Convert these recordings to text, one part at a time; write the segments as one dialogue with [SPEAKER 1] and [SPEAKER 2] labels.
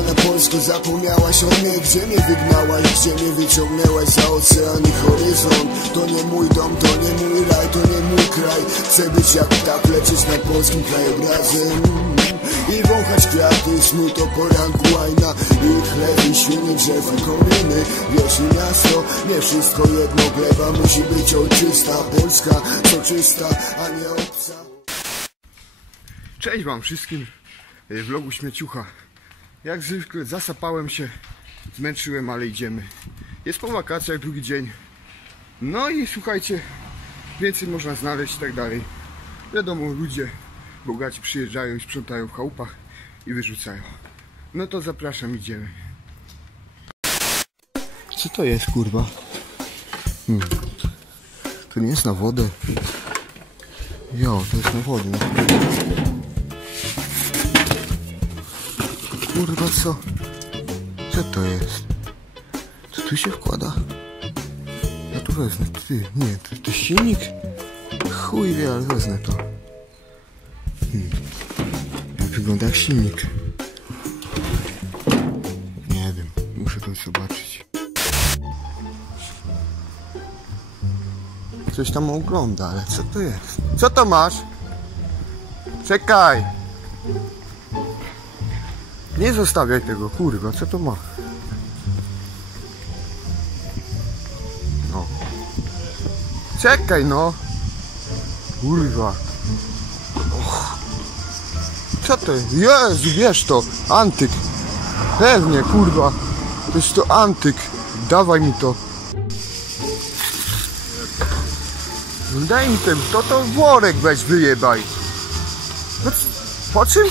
[SPEAKER 1] Na polsku zapomniałaś o mnie. Gdzie mnie wygnałaś, gdzie mnie wyciągnęłaś za ocean i horyzont? To nie mój dom, to nie mój raj, to nie mój kraj. Chcę być jak tak lecieć nad polskim krajobrazem. I wąchać kwiaty, smut o poranku łajna I chleb i świnie, drzew i kominy Wieś i miasto, nie wszystko jedno. Gleba musi być ojczysta. Polska, soczysta, a nie obca.
[SPEAKER 2] Cześć wam wszystkim. Y, vlogu śmieciucha. Jak zwykle zasapałem się, zmęczyłem, ale idziemy. Jest po wakacjach, drugi dzień. No i słuchajcie, więcej można znaleźć i tak dalej. Wiadomo, ludzie bogaci przyjeżdżają i sprzątają w chałupach i wyrzucają. No to zapraszam, idziemy. Co to jest, kurwa? Hmm. To nie jest na wodę. Jo, to jest na wodę. Kurwa co? Co to jest? Co tu się wkłada? Ja tu wezmę, ty, nie, to, to silnik? Chuj wie, ale wezmę to. Hmm. Wygląda jak silnik? Nie wiem, muszę to zobaczyć. Coś tam ogląda, ale co to jest? Co to masz? Czekaj! Nie zostawiaj tego, kurwa, co to ma? No. Czekaj, no. Kurwa. Och. Co to jest? Jezu, wiesz to. Antyk. Pewnie, kurwa. To jest to antyk. Dawaj mi to. Daj mi ten, to to worek weź wyjebaj. No, po czym?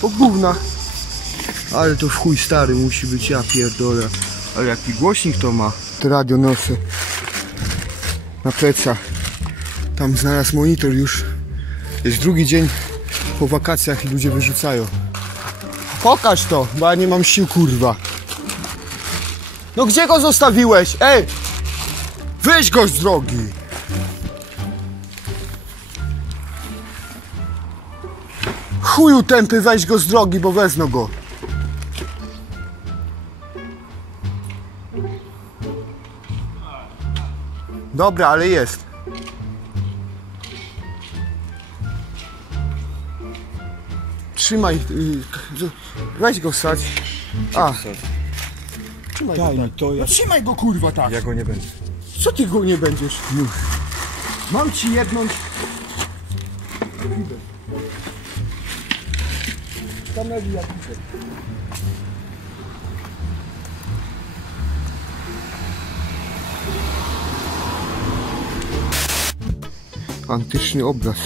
[SPEAKER 2] Po gównach. Ale to w chuj stary musi być, ja pierdolę. Ale jaki głośnik to ma. To radio noszę. Na plecach. Tam znalazł monitor już. Jest drugi dzień po wakacjach i ludzie wyrzucają. Pokaż to, bo ja nie mam sił, kurwa. No gdzie go zostawiłeś? Ej! Weź go z drogi! Chuju tępy, weź go z drogi, bo wezmę go. Dobra, ale jest. Trzymaj, y, weź go wsadź. A. Trzymaj
[SPEAKER 3] Daj
[SPEAKER 2] go
[SPEAKER 3] mi
[SPEAKER 2] tak.
[SPEAKER 3] to, ja-
[SPEAKER 2] No trzymaj go kurwa tak.
[SPEAKER 3] Ja go nie będę.
[SPEAKER 2] Co ty go nie będziesz? Już. Mam ci jak widzę. Antyczny obraz.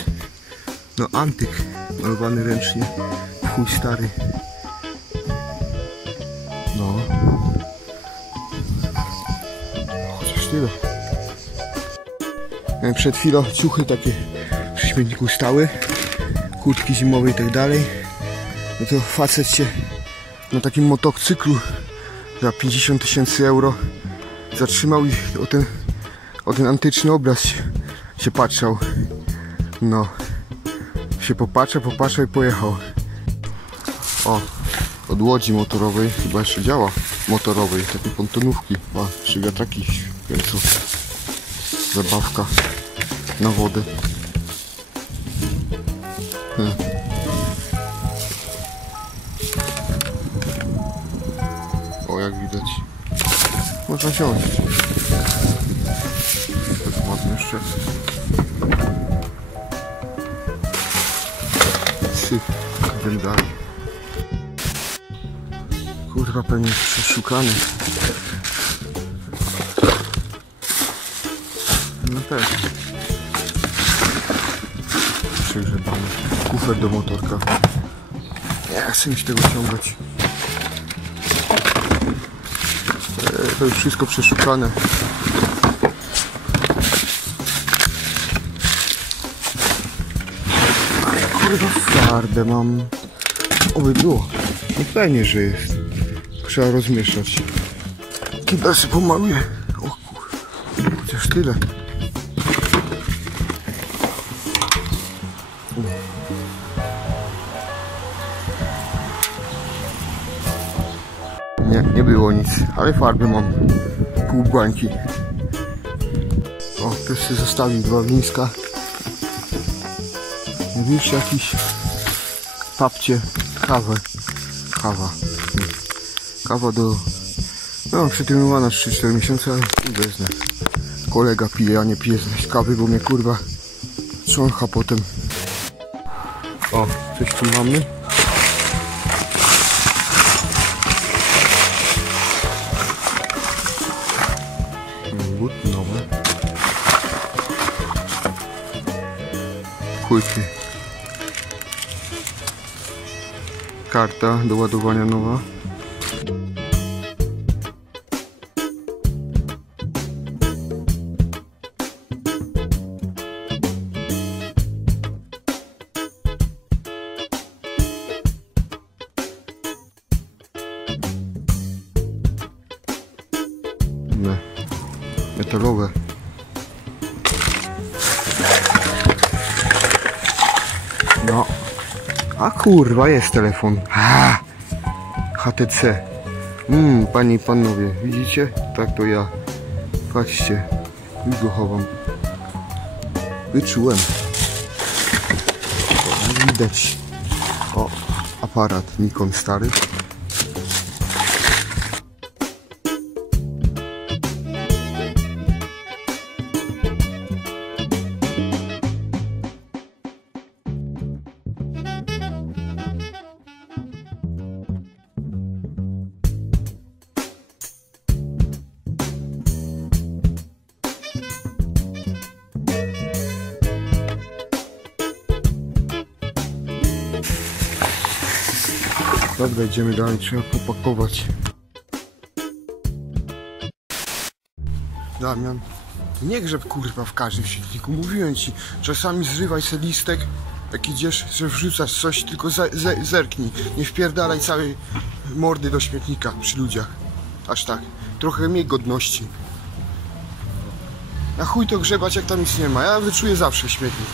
[SPEAKER 2] No antyk, malowany ręcznie. Chuj stary. No. Chociaż tyle. E, Przed chwilą ciuchy takie przy śmietniku stały, kurtki zimowe i tak dalej. No to facet się na takim motocyklu za 50 tysięcy euro zatrzymał i o ten, o ten antyczny obraz się, się patrzał. No, się popatrzał, popatrzał i pojechał. O, od łodzi motorowej chyba jeszcze działa. Motorowej, takie pontonówki. Ma trzy wiatraki kręcą zabawka na wodę. Hmm. O, jak widać. Można siąść. Jeszcze. Idziemy dalej. Kurwa, pewnie przeszukany. No tak. Przegrzebany. Kufer do motorka. Nie chcę mi się tego ciągać. E, To już wszystko przeszukane. Fardę mam. Oby było. No pewnie, że jest. Trzeba rozmieszać. Kibel się pomaluje. O kur... Chociaż tyle. Nie, nie było nic, ale farby mam pół bańki. O, ktoś się zostawił dwa wińska. Wiesz, jakiś papcie, kawę, kawa. Kawa do, no, przeterminowana 3-4 miesiące, ale wezmę. Kolega pije, ja nie piję z kawy, bo mnie kurwa trzącha potem. O, coś tu mamy. Karta do ładowania nowa. Kurwa, jest telefon. A, HTC. Mmm, panie i panowie, widzicie? Tak to ja. Patrzcie. Już go chowam. Wyczułem. Widać. O, aparat Nikon stary. Dobra, idziemy dalej, trzeba popakować. Damian, nie grzeb kurwa w każdym silniku, mówiłem ci, czasami zrywaj se listek, jak idziesz, że wrzucasz coś, tylko ze, ze, zerknij, nie wpierdalaj całej mordy do śmietnika przy ludziach, aż tak, trochę miej godności. Na chuj to grzebać, jak tam nic nie ma, ja wyczuję zawsze śmietnik.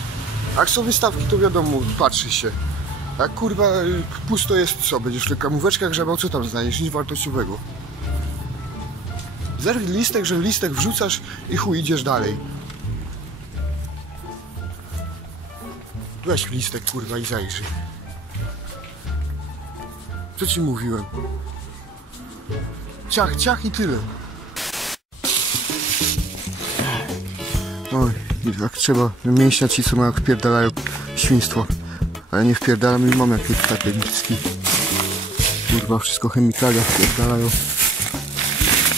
[SPEAKER 2] Jak są wystawki, to wiadomo, patrzy się. Jak kurwa y, pusto jest, co? Będziesz w reklamóweczkach grzebał, co tam znajdziesz? Nic wartościowego. Zerwij listek, że listek wrzucasz i chuj, idziesz dalej. Weź listek, kurwa, i zajrzyj. Co ci mówiłem? Ciach, ciach i tyle. Oj, jak trzeba, mięśnia ci, co mają wpierdalają świństwo. A ja nie wpierdalam i mam jakieś takie listki. Kurwa, wszystko chemikalia wpierdalają.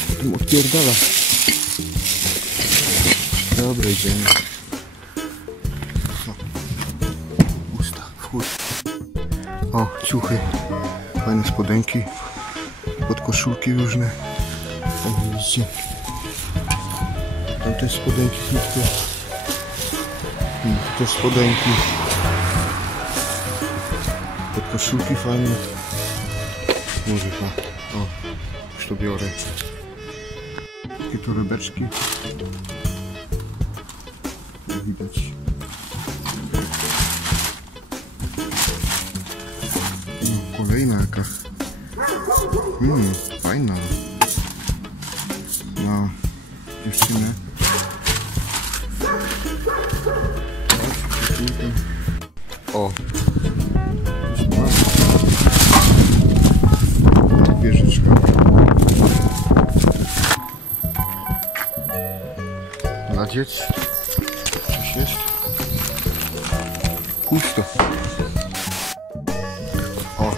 [SPEAKER 2] Potem odpierdala. Dobra, idziemy. No. Usta, w chuj. O, ciuchy. Fajne spodenki. Podkoszulki różne. Jak widzicie. Tam też spodenki krótkie. Hmm, Te spodenki. Podkoszulki fajne. Muzyka. O, już to biorę. Takie torebeczki. Jak widać. No, kolejna jakaś. Mmm, fajna. Na dziewczynę. O, Na dzieci. Coś jest? Pusto. O,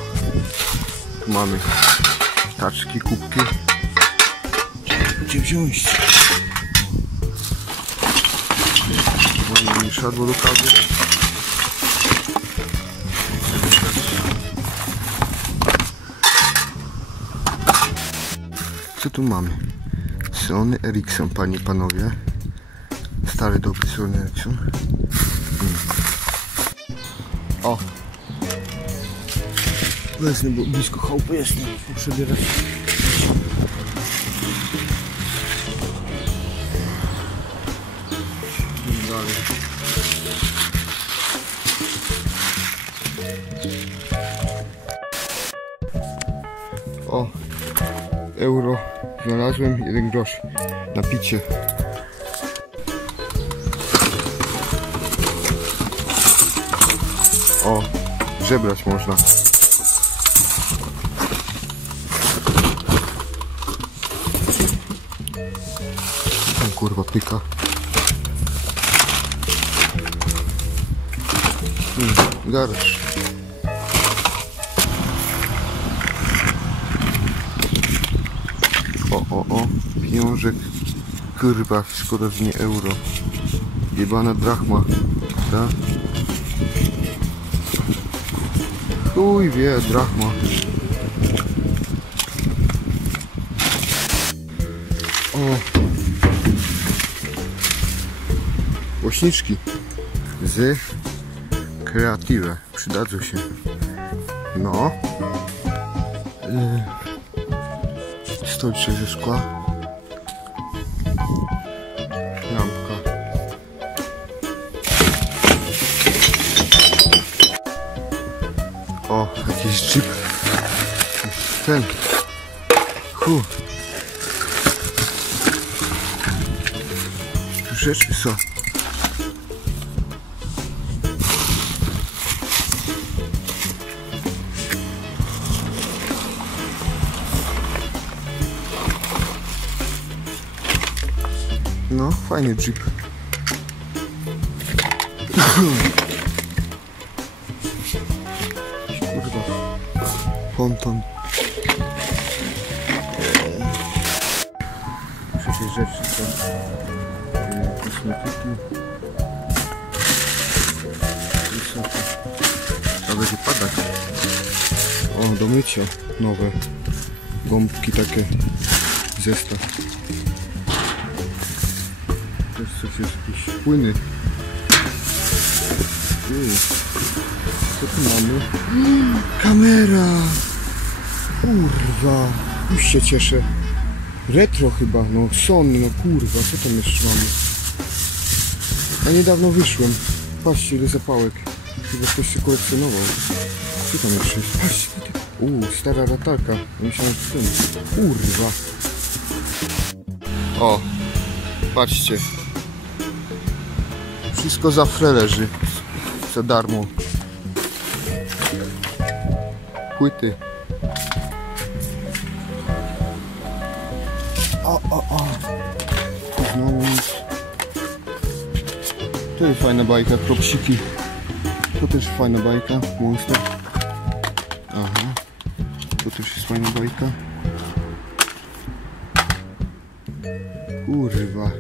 [SPEAKER 2] tu mamy taczki, kubki. Gdzie wziąć? Mamy szadło do kawy. Co tu mamy? Sony Ericsson, panie i panowie. Sony Ericsson. Mm. O! Wezmę, bo blisko chałupy jest, muszę przebierać. Idziemy Dalej. O! euro znalazłem, jeden grosz na picie. O, żebrać można. Tam kurwa pyka. Hmm. O, o, o, pieniążek. Kurwa, szkoda, że nie euro. Jebana drachma, tak? Chuj wie, drachma. O. Głośniczki z Creative. Przydadzą się. No. Yy. Stolcze ze szkła. O, jakiś jeep. Ten. Hu. Tu Rzeczy są. No, Ponton. Wszystkie rzeczy są. e, Kosmetyki. Wysokie. A będzie padać. O, do mycia. Nowe. Gąbki takie. Zestaw. To jest jakieś płyny. Ty. Co tu mamy? Kamera! Kurwa! Już się cieszę. Retro chyba, no Sony, no kurwa, co tam jeszcze mamy? A niedawno wyszłem. Patrzcie ile zapałek. Chyba ktoś się kolekcjonował. Co tam jeszcze jest? Patrzcie. Uuu, stara ratarka. Myślałem, że ten. Kurwa. O, patrzcie. Wszystko za frę leży. Za darmo. Płyty. O, o, o. Znowu. To jest fajna bajka, propsiki. To też fajna bajka, monster. Aha. To też jest fajna bajka. Kurwa.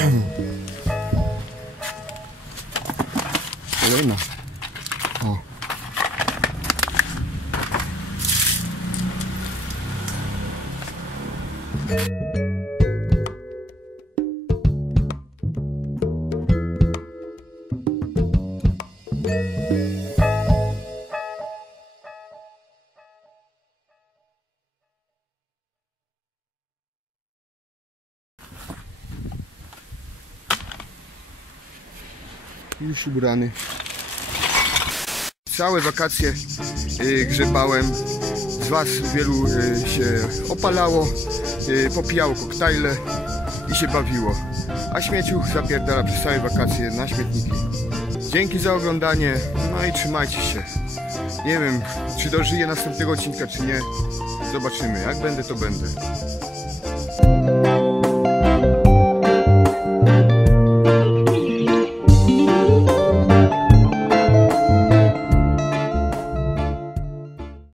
[SPEAKER 2] Kolejna. O. Już ubrany. Całe wakacje y, grzebałem. Z Was wielu y, się opalało, y, popijało koktajle i się bawiło. A śmieciu zapierdala przez całe wakacje na śmietniki. Dzięki za oglądanie, no i trzymajcie się. Nie wiem, czy dożyję następnego odcinka, czy nie. Zobaczymy. Jak będę, to będę.